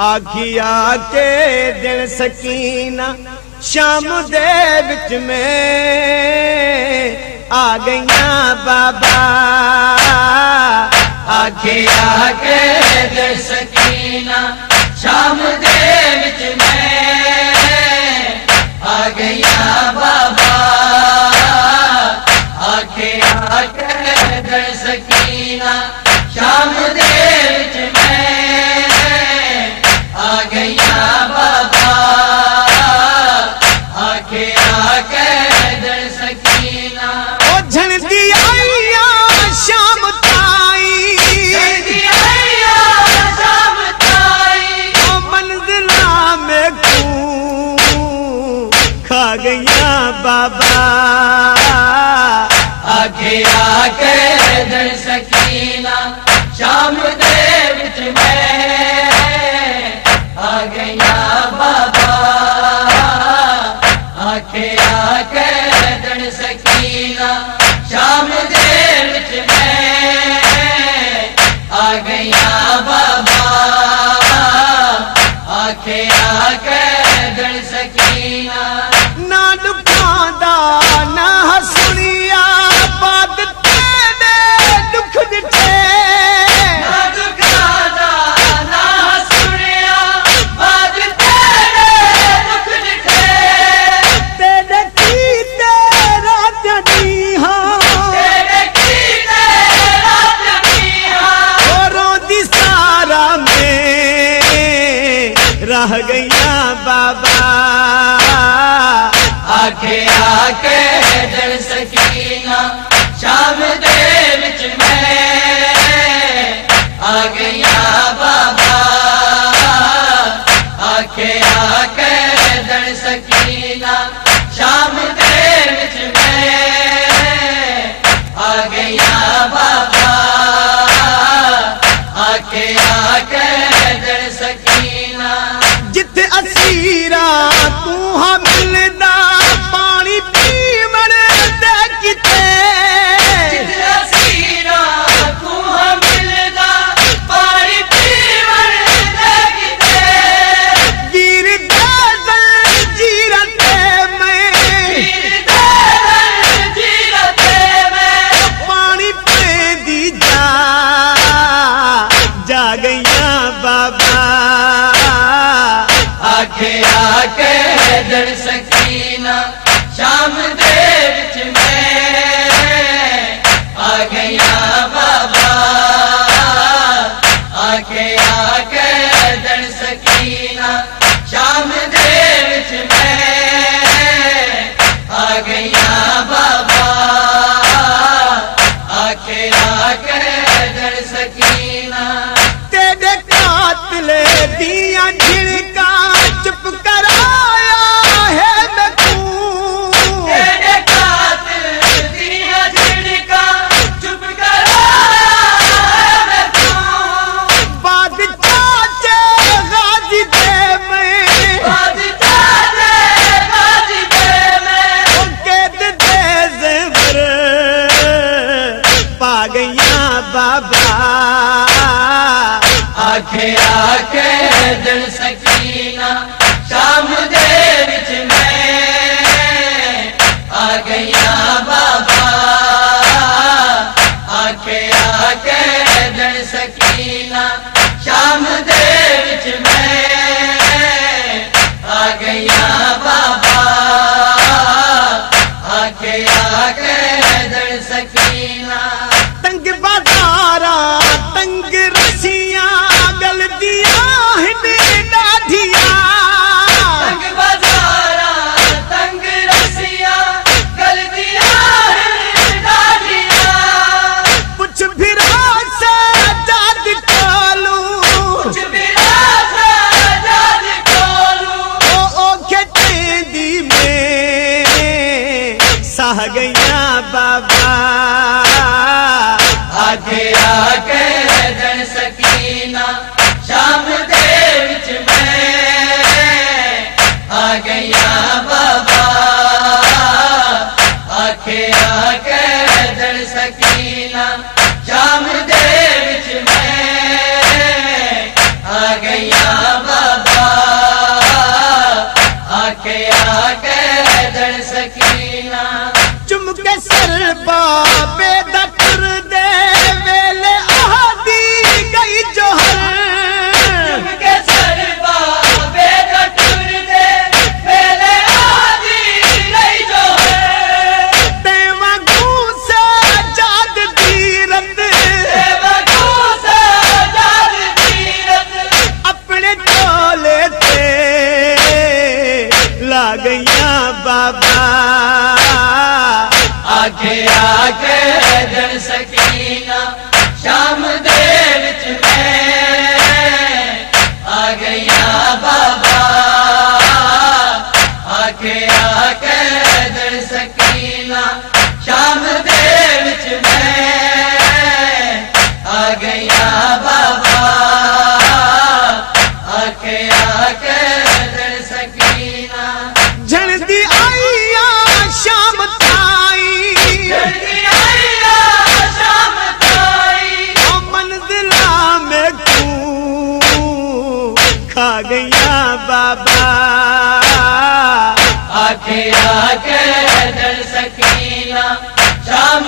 आखिया के दिल सकीना शाम दे विच में आ गईया बाबा। आखिया के दिल सकीना शाम दे विच में आ गईया बाबा। आखिया के दिल सकीना शाम दे विच में आ गईया बाबा। आखिया के दिल सकीना ओ झंडी आईया शाम ताई, शाम ताई ओ मंजिला में खा गईया बाबा। आखिया के दिल सकीना शाम दे विच में आ गईया बाबा। आखिया के दिल सकीना शाम दे विच में आ गईया बाबा। आखिया के दिल सकीना ना दुखांदा ना हसुनिया बात तेरे दुख दिठे। ना दुखादा ना सुनिया बात तेरे दुख दिखे। तेरे की तेरा जनी हाँ तेरे की तेरा जनिया औरों दी सारा में रह गईया बाबा। आखिया के दिल सकीना शाम दे विच में आ गईया बाबा। आखिया के दिल सकीना शाम दे विच में आ गईया बाबा। आखिया के दिल सकीना जिथे असीरा तू हाँ मिलदा पानी पीवन दे किते। सीरा तू मिलदा पानी पीवन दे किते। गिर गल जीरा ते मैं पीर दे जीरते में पानी पे दी जा गईया बाबा। आखिया के दिल सकीना शाम दे विच में आ गईया बाबा। आखिया के दिल सकीना शाम दे विच में आ गईया बाबा। आखिया के दिल सकीना तेरे कातले दिया झिड़का चुप कराया है मैं तू। तेरे कातिल दिया झिड़का चुप कराया मैं तू। बाद चाचे गाजी दे मैं बाद चाचे गाजी दे में ओ कैद दे ज़ेवर पा गईया बाबा। आखिया के दिल सकीना शाम दे विच में आ गईया बाबा। आखिया के दिल सकीना शाम दे विच में आ गईया बाबा। आखिया के दिल सकीना तंग बाजारा तंग रसियां गल दिया हिंदी डाढिया। गईया बाबा आखे आके दर सकीना शाम